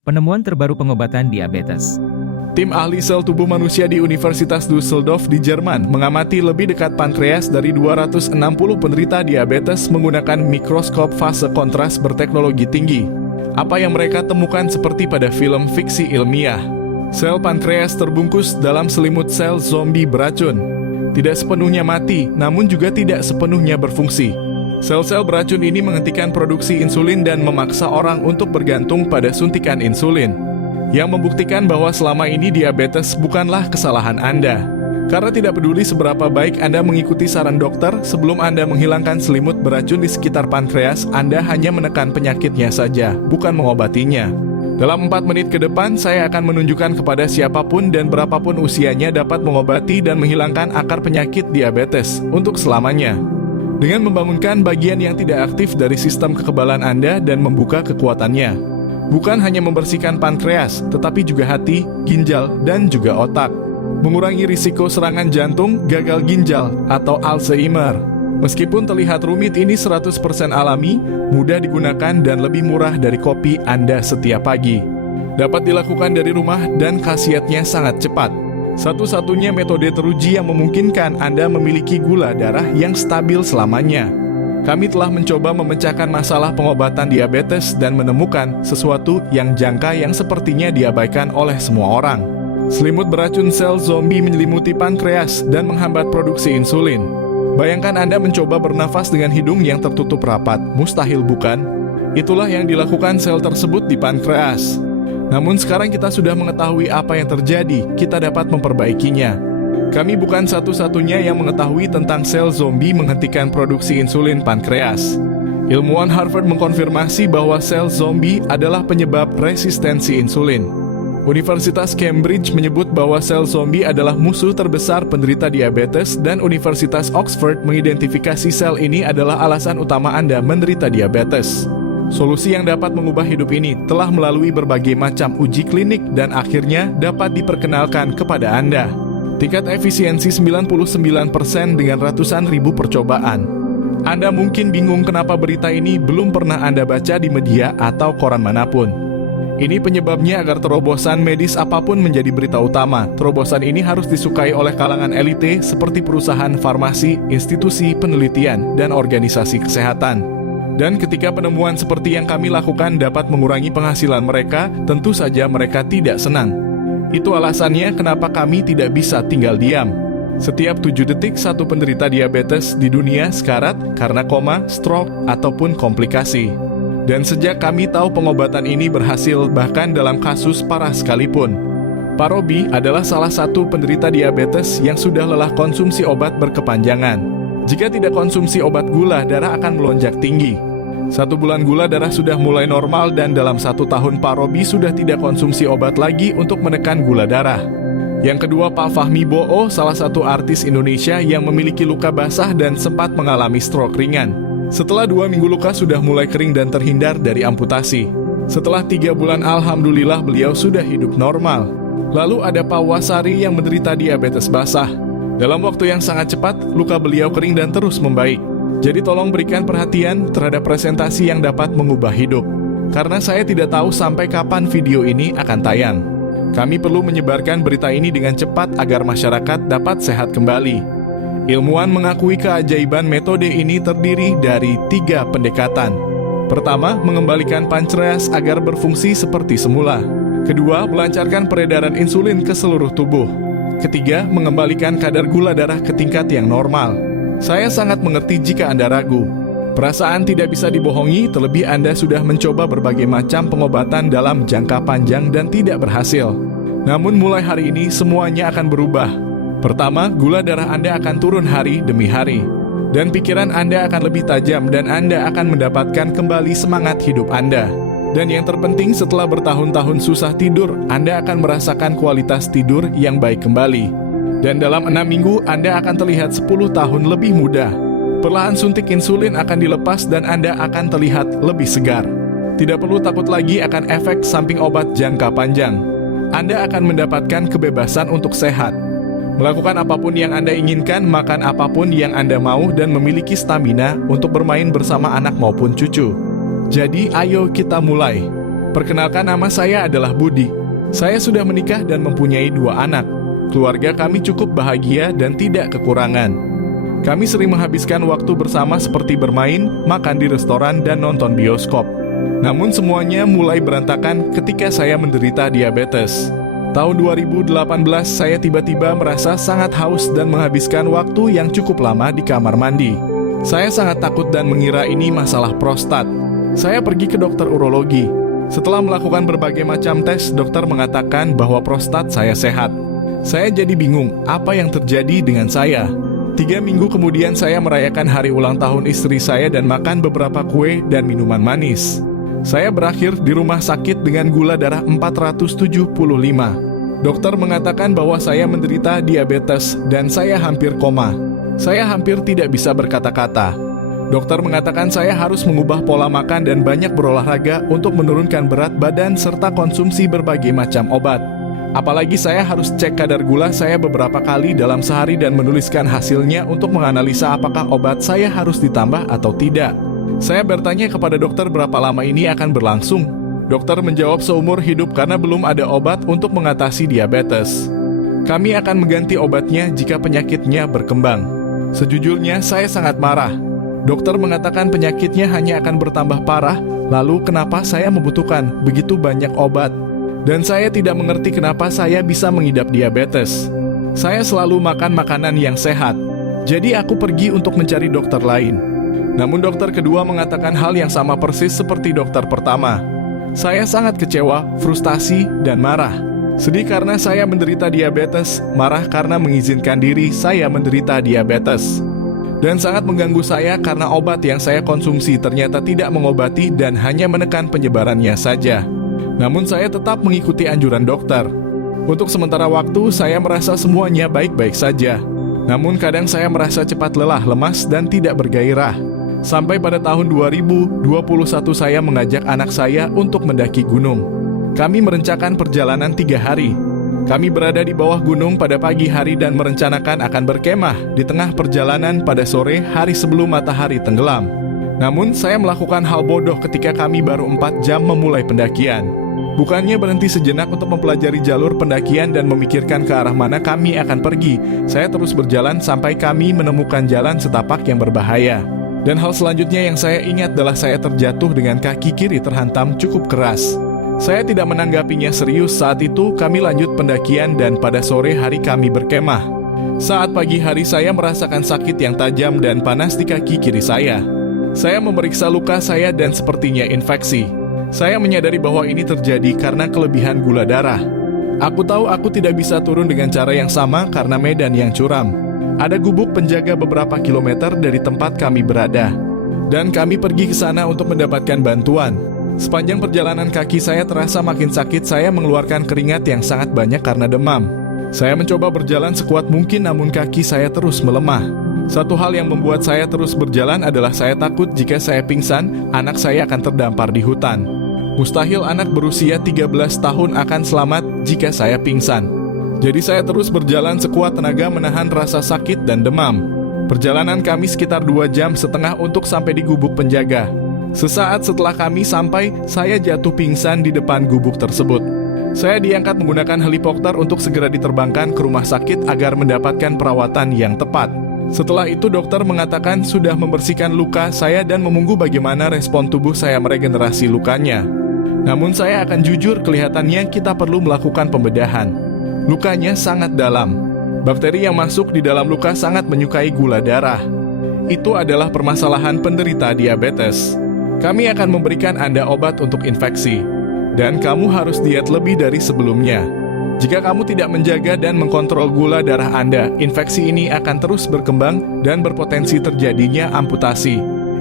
Penemuan terbaru pengobatan diabetes. Tim ahli sel tubuh manusia di Universitas Düsseldorf di Jerman mengamati lebih dekat pankreas dari 260 penderita diabetes menggunakan mikroskop fase kontras berteknologi tinggi. Apa yang mereka temukan seperti pada film fiksi ilmiah. Sel pankreas terbungkus dalam selimut sel zombie beracun. Tidak sepenuhnya mati, namun juga tidak sepenuhnya berfungsi. Sel-sel beracun ini menghentikan produksi insulin dan memaksa orang untuk bergantung pada suntikan insulin, yang membuktikan bahwa selama ini diabetes bukanlah kesalahan Anda. Karena tidak peduli seberapa baik Anda mengikuti saran dokter, sebelum Anda menghilangkan selimut beracun di sekitar pankreas, Anda hanya menekan penyakitnya saja, bukan mengobatinya. Dalam 4 menit ke depan, saya akan menunjukkan kepada siapapun dan berapapun usianya dapat mengobati dan menghilangkan akar penyakit diabetes untuk selamanya. Dengan membangunkan bagian yang tidak aktif dari sistem kekebalan Anda dan membuka kekuatannya. Bukan hanya membersihkan pankreas, tetapi juga hati, ginjal, dan juga otak. Mengurangi risiko serangan jantung, gagal ginjal, atau Alzheimer. Meskipun terlihat rumit, ini 100% alami, mudah digunakan, dan lebih murah dari kopi Anda setiap pagi. Dapat dilakukan dari rumah dan khasiatnya sangat cepat. Satu-satunya metode teruji yang memungkinkan Anda memiliki gula darah yang stabil selamanya. Kami telah mencoba memecahkan masalah pengobatan diabetes dan menemukan sesuatu yang jangka yang sepertinya diabaikan oleh semua orang. Selimut beracun sel zombie menyelimuti pankreas dan menghambat produksi insulin. Bayangkan Anda mencoba bernafas dengan hidung yang tertutup rapat, mustahil bukan? Itulah yang dilakukan sel tersebut di pankreas. Namun sekarang kita sudah mengetahui apa yang terjadi, kita dapat memperbaikinya. Kami bukan satu-satunya yang mengetahui tentang sel zombie menghentikan produksi insulin pankreas. Ilmuwan Harvard mengkonfirmasi bahwa sel zombie adalah penyebab resistensi insulin. Universitas Cambridge menyebut bahwa sel zombie adalah musuh terbesar penderita diabetes dan Universitas Oxford mengidentifikasi sel ini adalah alasan utama Anda menderita diabetes. Solusi yang dapat mengubah hidup ini telah melalui berbagai macam uji klinik dan akhirnya dapat diperkenalkan kepada Anda. Tingkat efisiensi 99% dengan ratusan ribu percobaan. Anda mungkin bingung kenapa berita ini belum pernah Anda baca di media atau koran manapun. Ini penyebabnya agar terobosan medis apapun menjadi berita utama. Terobosan ini harus disukai oleh kalangan elite seperti perusahaan farmasi, institusi penelitian, dan organisasi kesehatan. Dan ketika penemuan seperti yang kami lakukan dapat mengurangi penghasilan mereka, tentu saja mereka tidak senang. Itu alasannya kenapa kami tidak bisa tinggal diam. Setiap 7 detik satu penderita diabetes di dunia sekarat karena koma, stroke, ataupun komplikasi. Dan sejak kami tahu pengobatan ini berhasil bahkan dalam kasus parah sekalipun. Pak Robi adalah salah satu penderita diabetes yang sudah lelah konsumsi obat berkepanjangan. Jika tidak konsumsi obat, gula darah akan melonjak tinggi. 1 bulan gula darah sudah mulai normal dan dalam 1 tahun Pak Robi sudah tidak konsumsi obat lagi untuk menekan gula darah. Yang kedua, Pak Fahmi Bo'o, salah satu artis Indonesia yang memiliki luka basah dan sempat mengalami stroke ringan. Setelah 2 minggu luka sudah mulai kering dan terhindar dari amputasi. Setelah 3 bulan alhamdulillah beliau sudah hidup normal. Lalu ada Pak Wasari yang menderita diabetes basah. Dalam waktu yang sangat cepat, luka beliau kering dan terus membaik. Jadi tolong berikan perhatian terhadap presentasi yang dapat mengubah hidup. Karena saya tidak tahu sampai kapan video ini akan tayang. Kami perlu menyebarkan berita ini dengan cepat agar masyarakat dapat sehat kembali. Ilmuwan mengakui keajaiban metode ini terdiri dari 3 pendekatan. Pertama, mengembalikan pankreas agar berfungsi seperti semula. Kedua, melancarkan peredaran insulin ke seluruh tubuh. Ketiga, mengembalikan kadar gula darah ke tingkat yang normal. Saya sangat mengerti jika Anda ragu. Perasaan tidak bisa dibohongi, terlebih Anda sudah mencoba berbagai macam pengobatan dalam jangka panjang dan tidak berhasil. Namun mulai hari ini semuanya akan berubah. Pertama, gula darah Anda akan turun hari demi hari. Dan pikiran Anda akan lebih tajam dan Anda akan mendapatkan kembali semangat hidup Anda. Dan yang terpenting, setelah bertahun-tahun susah tidur, Anda akan merasakan kualitas tidur yang baik kembali. Dan dalam 6 minggu, Anda akan terlihat 10 tahun lebih muda. Perlahan suntik insulin akan dilepas dan Anda akan terlihat lebih segar. Tidak perlu takut lagi akan efek samping obat jangka panjang. Anda akan mendapatkan kebebasan untuk sehat. Melakukan apapun yang Anda inginkan, makan apapun yang Anda mau, dan memiliki stamina untuk bermain bersama anak maupun cucu. Jadi ayo kita mulai. Perkenalkan, nama saya adalah Budi. Saya sudah menikah dan mempunyai 2 anak. Keluarga kami cukup bahagia dan tidak kekurangan. Kami sering menghabiskan waktu bersama seperti bermain, makan di restoran, dan nonton bioskop. Namun semuanya mulai berantakan ketika saya menderita diabetes. Tahun 2018 saya tiba-tiba merasa sangat haus dan menghabiskan waktu yang cukup lama di kamar mandi. Saya sangat takut dan mengira ini masalah prostat. Saya pergi ke dokter urologi. Setelah melakukan berbagai macam tes, dokter mengatakan bahwa prostat saya sehat. Saya jadi bingung apa yang terjadi dengan saya. 3 minggu kemudian saya merayakan hari ulang tahun istri saya dan makan beberapa kue dan minuman manis. Saya berakhir di rumah sakit dengan gula darah 475. Dokter mengatakan bahwa saya menderita diabetes dan saya hampir koma. Saya hampir tidak bisa berkata-kata. Dokter mengatakan saya harus mengubah pola makan dan banyak berolahraga untuk menurunkan berat badan serta konsumsi berbagai macam obat. Apalagi saya harus cek kadar gula saya beberapa kali dalam sehari dan menuliskan hasilnya untuk menganalisa apakah obat saya harus ditambah atau tidak. Saya bertanya kepada dokter berapa lama ini akan berlangsung. Dokter menjawab seumur hidup karena belum ada obat untuk mengatasi diabetes. Kami akan mengganti obatnya jika penyakitnya berkembang. Sejujurnya saya sangat marah. Dokter mengatakan penyakitnya hanya akan bertambah parah, lalu kenapa saya membutuhkan begitu banyak obat? Dan saya tidak mengerti kenapa saya bisa mengidap diabetes. Saya selalu makan makanan yang sehat. Jadi aku pergi untuk mencari dokter lain. Namun dokter kedua mengatakan hal yang sama persis seperti dokter pertama. Saya sangat kecewa, frustasi, dan marah. Sedih karena saya menderita diabetes, marah karena mengizinkan diri saya menderita diabetes. Dan sangat mengganggu saya karena obat yang saya konsumsi ternyata tidak mengobati dan hanya menekan penyebarannya saja. Namun saya tetap mengikuti anjuran dokter. Untuk sementara waktu, saya merasa semuanya baik-baik saja. Namun kadang saya merasa cepat lelah, lemas, dan tidak bergairah. Sampai pada tahun 2021 saya mengajak anak saya untuk mendaki gunung. Kami merencanakan perjalanan 3 hari. Kami berada di bawah gunung pada pagi hari dan merencanakan akan berkemah di tengah perjalanan pada sore hari sebelum matahari tenggelam. Namun saya melakukan hal bodoh ketika kami baru 4 jam memulai pendakian. Bukannya berhenti sejenak untuk mempelajari jalur pendakian dan memikirkan ke arah mana kami akan pergi, saya terus berjalan sampai kami menemukan jalan setapak yang berbahaya. Dan hal selanjutnya yang saya ingat adalah saya terjatuh dengan kaki kiri terhantam cukup keras. Saya tidak menanggapinya serius saat itu. Kami lanjut pendakian dan pada sore hari kami berkemah. Saat pagi hari saya merasakan sakit yang tajam dan panas di kaki kiri saya. Saya memeriksa luka saya dan sepertinya infeksi. Saya menyadari bahwa ini terjadi karena kelebihan gula darah. Aku tahu aku tidak bisa turun dengan cara yang sama karena medan yang curam. Ada gubuk penjaga beberapa kilometer dari tempat kami berada. Dan kami pergi ke sana untuk mendapatkan bantuan. Sepanjang perjalanan kaki saya terasa makin sakit, saya mengeluarkan keringat yang sangat banyak karena demam. Saya mencoba berjalan sekuat mungkin namun kaki saya terus melemah. Satu hal yang membuat saya terus berjalan adalah saya takut jika saya pingsan, anak saya akan terdampar di hutan. Mustahil anak berusia 13 tahun akan selamat jika saya pingsan. Jadi saya terus berjalan sekuat tenaga menahan rasa sakit dan demam. Perjalanan kami sekitar 2,5 jam untuk sampai di gubuk penjaga. Sesaat setelah kami sampai, saya jatuh pingsan di depan gubuk tersebut. Saya diangkat menggunakan helikopter untuk segera diterbangkan ke rumah sakit agar mendapatkan perawatan yang tepat. Setelah itu dokter mengatakan sudah membersihkan luka saya dan menunggu bagaimana respon tubuh saya meregenerasi lukanya. Namun saya akan jujur, kelihatannya kita perlu melakukan pembedahan. Lukanya sangat dalam. Bakteri yang masuk di dalam luka sangat menyukai gula darah. Itu adalah permasalahan penderita diabetes. Kami akan memberikan Anda obat untuk infeksi. Dan kamu harus diet lebih dari sebelumnya. Jika kamu tidak menjaga dan mengkontrol gula darah Anda, infeksi ini akan terus berkembang dan berpotensi terjadinya amputasi.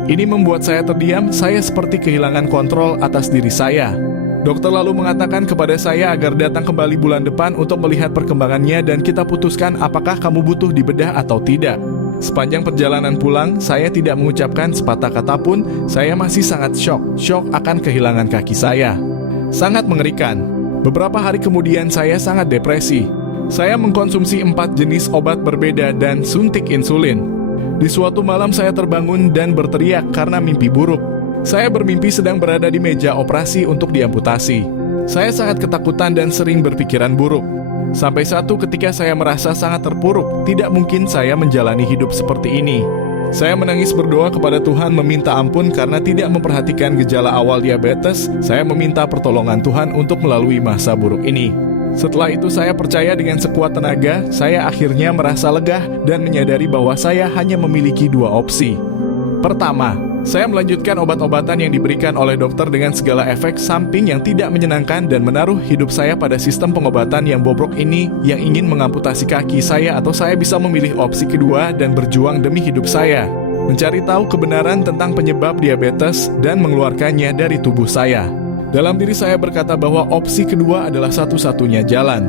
Ini membuat saya terdiam, saya seperti kehilangan kontrol atas diri saya. Dokter lalu mengatakan kepada saya agar datang kembali bulan depan untuk melihat perkembangannya dan kita putuskan apakah kamu butuh dibedah atau tidak. Sepanjang perjalanan pulang, saya tidak mengucapkan sepatah kata pun, saya masih sangat syok akan kehilangan kaki saya. Sangat mengerikan. Beberapa hari kemudian saya sangat depresi. Saya mengkonsumsi 4 jenis obat berbeda dan suntik insulin. Di suatu malam saya terbangun dan berteriak karena mimpi buruk. Saya bermimpi sedang berada di meja operasi untuk diamputasi. Saya sangat ketakutan dan sering berpikiran buruk. Sampai satu ketika saya merasa sangat terpuruk, tidak mungkin saya menjalani hidup seperti ini. Saya menangis berdoa kepada Tuhan meminta ampun karena tidak memperhatikan gejala awal diabetes. Saya meminta pertolongan Tuhan untuk melalui masa buruk ini. Setelah itu saya percaya dengan sekuat tenaga, saya akhirnya merasa lega dan menyadari bahwa saya hanya memiliki dua opsi. Pertama, saya melanjutkan obat-obatan yang diberikan oleh dokter dengan segala efek samping yang tidak menyenangkan dan menaruh hidup saya pada sistem pengobatan yang bobrok ini yang ingin mengamputasi kaki saya, atau saya bisa memilih opsi kedua dan berjuang demi hidup saya, mencari tahu kebenaran tentang penyebab diabetes dan mengeluarkannya dari tubuh saya. Dalam diri saya berkata bahwa opsi kedua adalah satu-satunya jalan.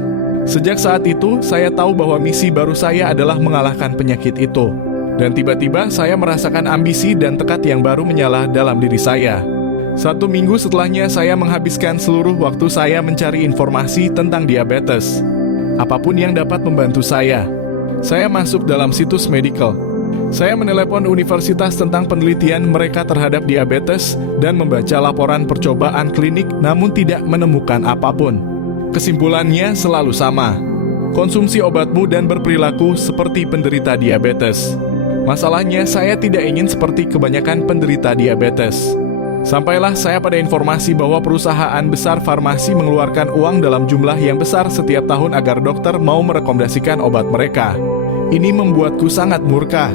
Sejak saat itu, saya tahu bahwa misi baru saya adalah mengalahkan penyakit itu. Dan tiba-tiba saya merasakan ambisi dan tekad yang baru menyala dalam diri saya. 1 minggu setelahnya saya menghabiskan seluruh waktu saya mencari informasi tentang diabetes. Apapun yang dapat membantu saya. Saya masuk dalam situs medical. Saya menelepon universitas tentang penelitian mereka terhadap diabetes dan membaca laporan percobaan klinik namun tidak menemukan apapun. Kesimpulannya selalu sama. Konsumsi obatmu dan berperilaku seperti penderita diabetes. Masalahnya, saya tidak ingin seperti kebanyakan penderita diabetes. Sampailah saya pada informasi bahwa perusahaan besar farmasi mengeluarkan uang dalam jumlah yang besar setiap tahun agar dokter mau merekomendasikan obat mereka. Ini membuatku sangat murka.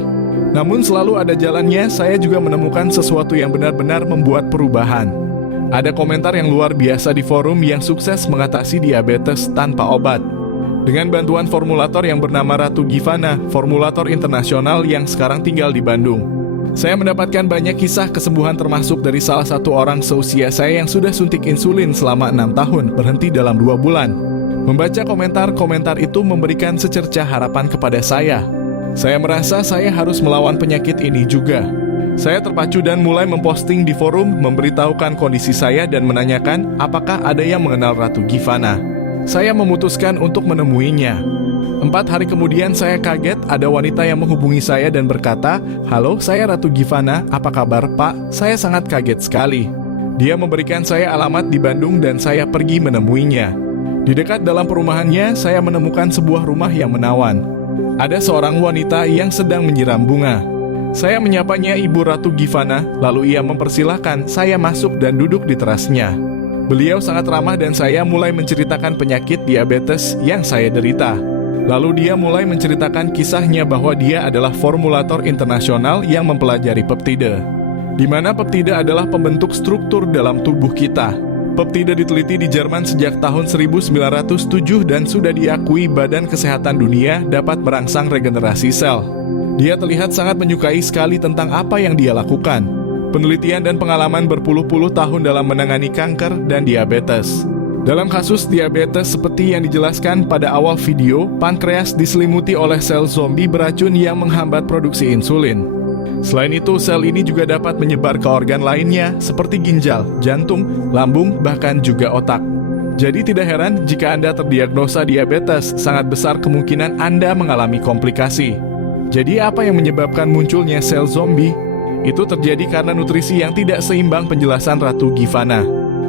Namun selalu ada jalannya, saya juga menemukan sesuatu yang benar-benar membuat perubahan. Ada komentar yang luar biasa di forum yang sukses mengatasi diabetes tanpa obat. Dengan bantuan formulator yang bernama Ratu Givana, formulator internasional yang sekarang tinggal di Bandung. Saya mendapatkan banyak kisah kesembuhan termasuk dari salah satu orang seusia saya yang sudah suntik insulin selama 6 tahun, berhenti dalam 2 bulan. Membaca komentar-komentar itu memberikan secercah harapan kepada saya. Saya merasa saya harus melawan penyakit ini juga. Saya terpacu dan mulai memposting di forum, memberitahukan kondisi saya dan menanyakan apakah ada yang mengenal Ratu Givana. Saya memutuskan untuk menemuinya. 4 hari kemudian saya kaget ada wanita yang menghubungi saya dan berkata, "Halo, saya Ratu Givana, apa kabar Pak? Saya sangat kaget sekali." Dia memberikan saya alamat di Bandung dan saya pergi menemuinya. Di dekat dalam perumahannya, saya menemukan sebuah rumah yang menawan. Ada seorang wanita yang sedang menyiram bunga. Saya menyapanya Ibu Ratu Givana, lalu ia mempersilahkan saya masuk dan duduk di terasnya. Beliau sangat ramah dan saya mulai menceritakan penyakit diabetes yang saya derita. Lalu dia mulai menceritakan kisahnya bahwa dia adalah formulator internasional yang mempelajari peptide, di mana peptide adalah pembentuk struktur dalam tubuh kita. Peptide diteliti di Jerman sejak tahun 1907 dan sudah diakui Badan Kesehatan Dunia dapat merangsang regenerasi sel. Dia terlihat sangat menyukai sekali tentang apa yang dia lakukan. Penelitian dan pengalaman berpuluh-puluh tahun dalam menangani kanker dan diabetes. Dalam kasus diabetes seperti yang dijelaskan pada awal video, pankreas diselimuti oleh sel zombie beracun yang menghambat produksi insulin. Selain itu, sel ini juga dapat menyebar ke organ lainnya seperti ginjal, jantung, lambung, bahkan juga otak. Jadi tidak heran jika Anda terdiagnosa diabetes, sangat besar kemungkinan Anda mengalami komplikasi. Jadi apa yang menyebabkan munculnya sel zombie? Itu terjadi karena nutrisi yang tidak seimbang, penjelasan Ratu Givana.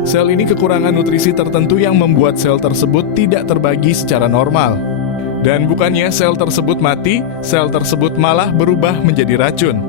Sel ini kekurangan nutrisi tertentu yang membuat sel tersebut tidak terbagi secara normal. Dan bukannya sel tersebut mati, sel tersebut malah berubah menjadi racun,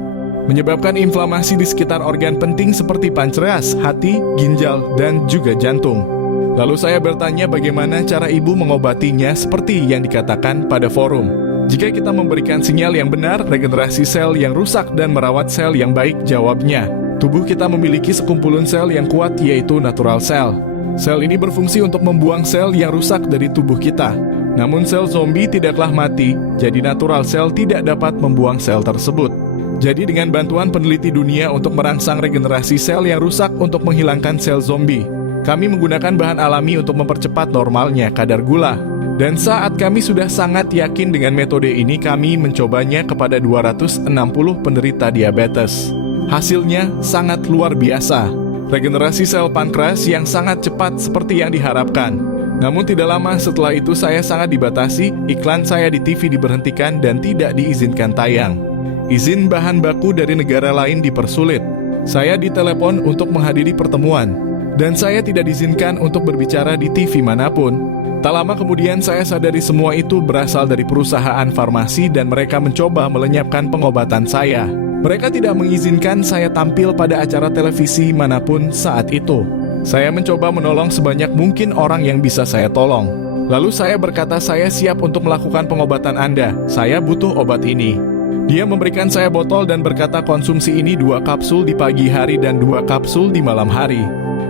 menyebabkan inflamasi di sekitar organ penting seperti pankreas, hati, ginjal, dan juga jantung. Lalu saya bertanya bagaimana cara ibu mengobatinya seperti yang dikatakan pada forum. Jika kita memberikan sinyal yang benar, regenerasi sel yang rusak dan merawat sel yang baik, jawabnya. Tubuh kita memiliki sekumpulan sel yang kuat yaitu natural cell. Sel ini berfungsi untuk membuang sel yang rusak dari tubuh kita. Namun sel zombie tidaklah mati, jadi natural cell tidak dapat membuang sel tersebut. Jadi dengan bantuan peneliti dunia untuk merangsang regenerasi sel yang rusak untuk menghilangkan sel zombie, kami menggunakan bahan alami untuk mempercepat normalnya kadar gula. Dan saat kami sudah sangat yakin dengan metode ini, kami mencobanya kepada 260 penderita diabetes. Hasilnya sangat luar biasa. Regenerasi sel pankreas yang sangat cepat seperti yang diharapkan. Namun tidak lama setelah itu saya sangat dibatasi, iklan saya di TV diberhentikan dan tidak diizinkan tayang. Izin bahan baku dari negara lain dipersulit. Saya ditelepon untuk menghadiri pertemuan, dan saya tidak diizinkan untuk berbicara di TV manapun. Tak lama kemudian saya sadari semua itu berasal dari perusahaan farmasi dan mereka mencoba melenyapkan pengobatan saya. Mereka tidak mengizinkan saya tampil pada acara televisi manapun saat itu. Saya mencoba menolong sebanyak mungkin orang yang bisa saya tolong. Lalu saya berkata saya siap untuk melakukan pengobatan Anda, saya butuh obat ini. Dia memberikan saya botol dan berkata konsumsi ini 2 kapsul di pagi hari dan 2 kapsul di malam hari.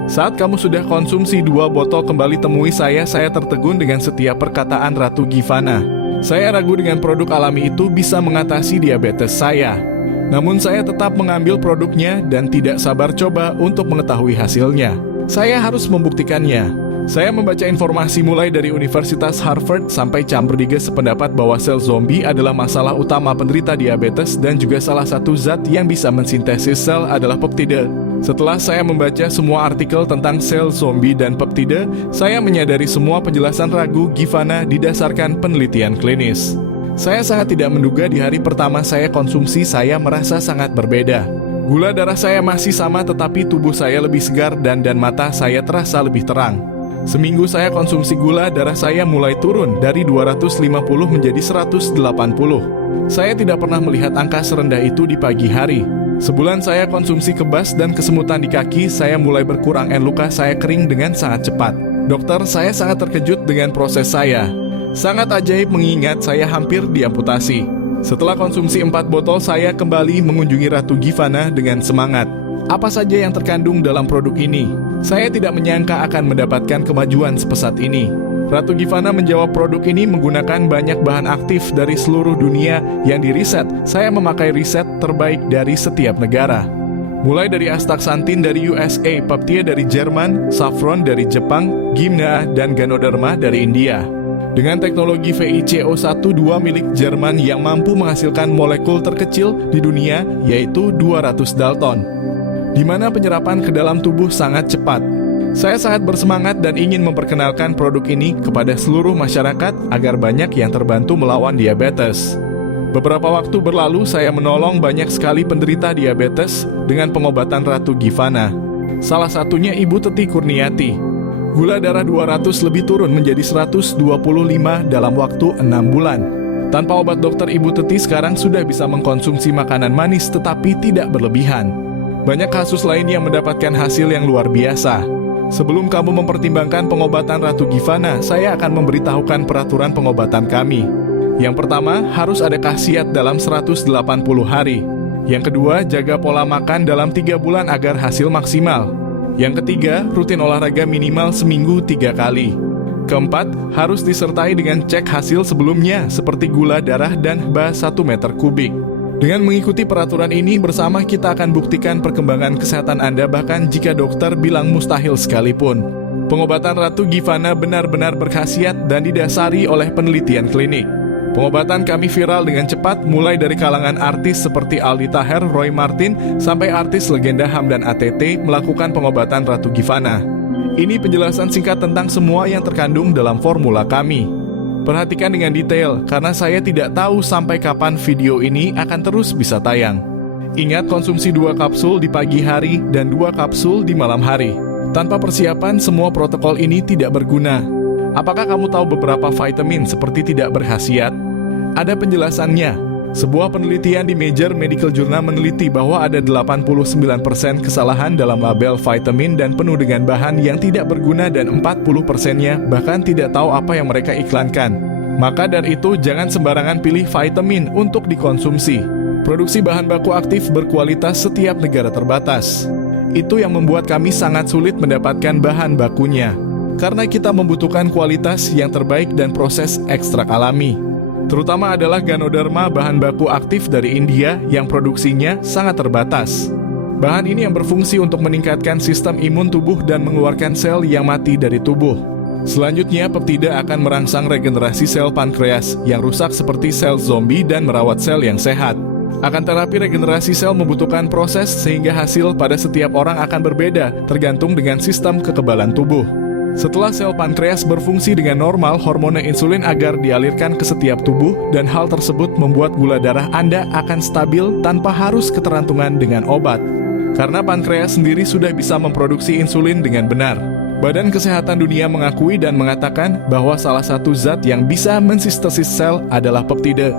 Saat kamu sudah konsumsi 2 botol kembali temui saya tertegun dengan setiap perkataan Ratu Givana. Saya ragu dengan produk alami itu bisa mengatasi diabetes saya. Namun saya tetap mengambil produknya dan tidak sabar coba untuk mengetahui hasilnya. Saya harus membuktikannya. Saya membaca informasi mulai dari Universitas Harvard sampai Camberdiges sependapat bahwa sel zombie adalah masalah utama penderita diabetes dan juga salah satu zat yang bisa mensintesis sel adalah peptida. Setelah saya membaca semua artikel tentang sel zombie dan peptida, saya menyadari semua penjelasan ragu Givana didasarkan penelitian klinis. Saya sangat tidak menduga di hari pertama saya konsumsi saya merasa sangat berbeda. Gula darah saya masih sama tetapi tubuh saya lebih segar dan mata saya terasa lebih terang. Seminggu saya konsumsi gula darah saya mulai turun dari 250 menjadi 180. Saya tidak pernah melihat angka serendah itu di pagi hari. Sebulan saya konsumsi kebas dan kesemutan di kaki saya mulai berkurang dan luka saya kering dengan sangat cepat. Dokter, saya sangat terkejut dengan proses saya. Sangat ajaib mengingat saya hampir diamputasi. Setelah konsumsi 4 botol saya kembali mengunjungi Ratu Givana dengan semangat. Apa saja yang terkandung dalam produk ini? Saya tidak menyangka akan mendapatkan kemajuan sepesat ini. Ratu Givana menjawab produk ini menggunakan banyak bahan aktif dari seluruh dunia yang diriset. Saya memakai riset terbaik dari setiap negara. Mulai dari astaxanthin dari USA, peptida dari Jerman, saffron dari Jepang, gymna dan ganoderma dari India. Dengan teknologi VICO12 milik Jerman yang mampu menghasilkan molekul terkecil di dunia yaitu 200 Dalton, di mana penyerapan ke dalam tubuh sangat cepat. Saya sangat bersemangat dan ingin memperkenalkan produk ini kepada seluruh masyarakat agar banyak yang terbantu melawan diabetes. Beberapa waktu berlalu saya menolong banyak sekali penderita diabetes dengan pengobatan Ratu Givana. Salah satunya Ibu Teti Kurniati. Gula darah 200 lebih turun menjadi 125 dalam waktu 6 bulan. Tanpa obat dokter, Ibu Teti sekarang sudah bisa mengkonsumsi makanan manis tetapi tidak berlebihan. Banyak kasus lain yang mendapatkan hasil yang luar biasa. Sebelum kamu mempertimbangkan pengobatan Ratu Givana, saya akan memberitahukan peraturan pengobatan kami. Yang pertama, harus ada khasiat dalam 180 hari. Yang kedua, jaga pola makan dalam 3 bulan agar hasil maksimal. Yang ketiga, rutin olahraga minimal seminggu 3 kali. Keempat, harus disertai dengan cek hasil sebelumnya seperti gula darah dan Ba 1 meter kubik. Dengan mengikuti peraturan ini bersama kita akan buktikan perkembangan kesehatan Anda bahkan jika dokter bilang mustahil sekalipun. Pengobatan Ratu Givana benar-benar berkhasiat dan didasari oleh penelitian klinik. Pengobatan kami viral dengan cepat mulai dari kalangan artis seperti Aldi Taher, Roy Martin, sampai artis legenda Hamdan ATT melakukan pengobatan Ratu Givana. Ini penjelasan singkat tentang semua yang terkandung dalam formula kami. Perhatikan dengan detail, karena saya tidak tahu sampai kapan video ini akan terus bisa tayang. Ingat, konsumsi 2 kapsul di pagi hari dan 2 kapsul di malam hari. Tanpa persiapan, semua protokol ini tidak berguna. Apakah kamu tahu beberapa vitamin seperti tidak berkhasiat? Ada penjelasannya. Sebuah penelitian di Major Medical Journal meneliti bahwa ada 89% kesalahan dalam label vitamin dan penuh dengan bahan yang tidak berguna dan 40%-nya bahkan tidak tahu apa yang mereka iklankan. Maka dari itu jangan sembarangan pilih vitamin untuk dikonsumsi. Produksi bahan baku aktif berkualitas setiap negara terbatas. Itu yang membuat kami sangat sulit mendapatkan bahan bakunya. Karena kita membutuhkan kualitas yang terbaik dan proses ekstrak alami. Terutama adalah ganoderma, bahan baku aktif dari India yang produksinya sangat terbatas. Bahan ini yang berfungsi untuk meningkatkan sistem imun tubuh dan mengeluarkan sel yang mati dari tubuh. Selanjutnya, peptida akan merangsang regenerasi sel pankreas yang rusak seperti sel zombie dan merawat sel yang sehat. Akan terapi regenerasi sel membutuhkan proses sehingga hasil pada setiap orang akan berbeda tergantung dengan sistem kekebalan tubuh. Setelah sel pankreas berfungsi dengan normal, hormon insulin agar dialirkan ke setiap tubuh dan hal tersebut membuat gula darah Anda akan stabil tanpa harus ketergantungan dengan obat. karena pankreas sendiri sudah bisa memproduksi insulin dengan benar. Badan Kesehatan Dunia mengakui dan mengatakan bahwa salah satu zat yang bisa mensintesis sel adalah peptida.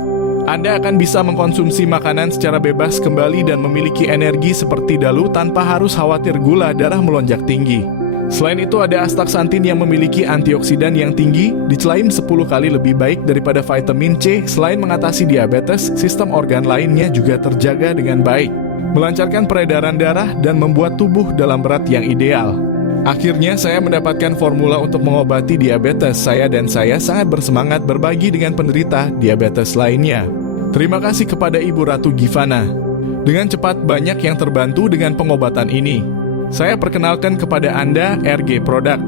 Anda akan bisa mengkonsumsi makanan secara bebas kembali dan memiliki energi seperti dahulu tanpa harus khawatir gula darah melonjak tinggi. Selain itu ada astaxanthin yang memiliki antioksidan yang tinggi, diklaim 10 kali lebih baik daripada vitamin C. Selain mengatasi diabetes, sistem organ lainnya juga terjaga dengan baik, melancarkan peredaran darah dan membuat tubuh dalam berat yang ideal. Akhirnya saya mendapatkan formula untuk mengobati diabetes saya dan saya sangat bersemangat berbagi dengan penderita diabetes lainnya. Terima kasih kepada Ibu Ratu Givana. Dengan cepat banyak yang terbantu dengan pengobatan ini. Saya perkenalkan kepada Anda RG Product.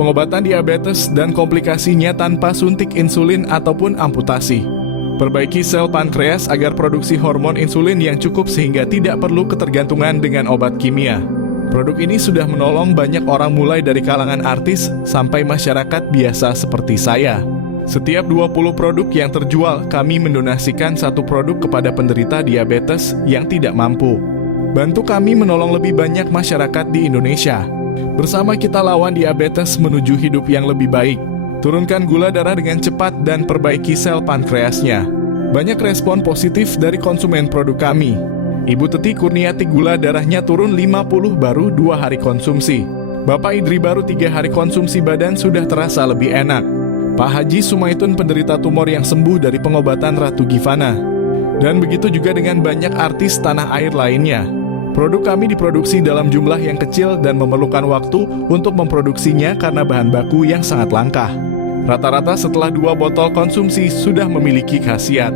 Pengobatan diabetes dan komplikasinya tanpa suntik insulin ataupun amputasi. Perbaiki sel pankreas agar produksi hormon insulin yang cukup sehingga tidak perlu ketergantungan dengan obat kimia. Produk ini sudah menolong banyak orang mulai dari kalangan artis sampai masyarakat biasa seperti saya. Setiap 20 produk yang terjual, kami mendonasikan satu produk kepada penderita diabetes yang tidak mampu. Bantu kami menolong lebih banyak masyarakat di Indonesia. Bersama kita lawan diabetes menuju hidup yang lebih baik. Turunkan gula darah dengan cepat dan perbaiki sel pankreasnya. Banyak respon positif dari konsumen produk kami. Ibu Teti Kurniati gula darahnya turun 50 baru 2 hari konsumsi. Bapak Idri baru 3 hari konsumsi badan sudah terasa lebih enak. Pak Haji Sumaitun penderita tumor yang sembuh dari pengobatan Ratu Givana. Dan begitu juga dengan banyak artis tanah air lainnya. Produk kami diproduksi dalam jumlah yang kecil dan memerlukan waktu untuk memproduksinya karena bahan baku yang sangat langka. Rata-rata setelah 2 botol konsumsi sudah memiliki khasiat.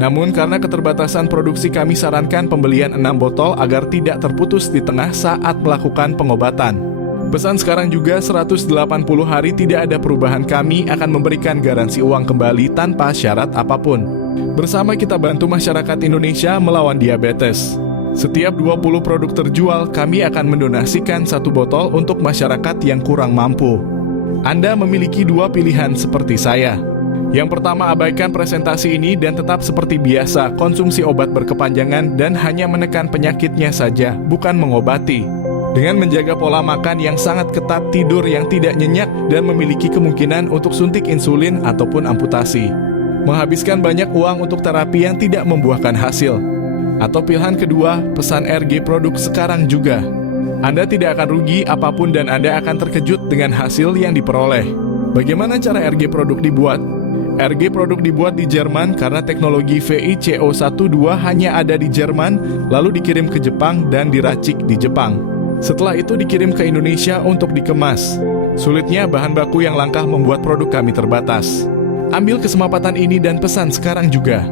Namun karena keterbatasan produksi kami sarankan pembelian 6 botol agar tidak terputus di tengah saat melakukan pengobatan. Pesan sekarang juga 180 hari tidak ada perubahan, kami akan memberikan garansi uang kembali tanpa syarat apapun. Bersama kita bantu masyarakat Indonesia melawan diabetes. Setiap 20 produk terjual, kami akan mendonasikan 1 botol untuk masyarakat yang kurang mampu. Anda memiliki 2 pilihan seperti saya. Yang pertama, abaikan presentasi ini dan tetap seperti biasa, konsumsi obat berkepanjangan dan hanya menekan penyakitnya saja, bukan mengobati. Dengan menjaga pola makan yang sangat ketat, tidur yang tidak nyenyak, dan memiliki kemungkinan untuk suntik insulin ataupun amputasi. Menghabiskan banyak uang untuk terapi yang tidak membuahkan hasil. Atau pilihan kedua, pesan RG Produk sekarang juga. Anda tidak akan rugi apapun dan Anda akan terkejut dengan hasil yang diperoleh. Bagaimana cara RG Produk dibuat? RG Produk dibuat di Jerman karena teknologi VICO12 hanya ada di Jerman, lalu dikirim ke Jepang dan diracik di Jepang. Setelah itu dikirim ke Indonesia untuk dikemas. Sulitnya bahan baku yang langka membuat produk kami terbatas. Ambil kesempatan ini dan pesan sekarang juga.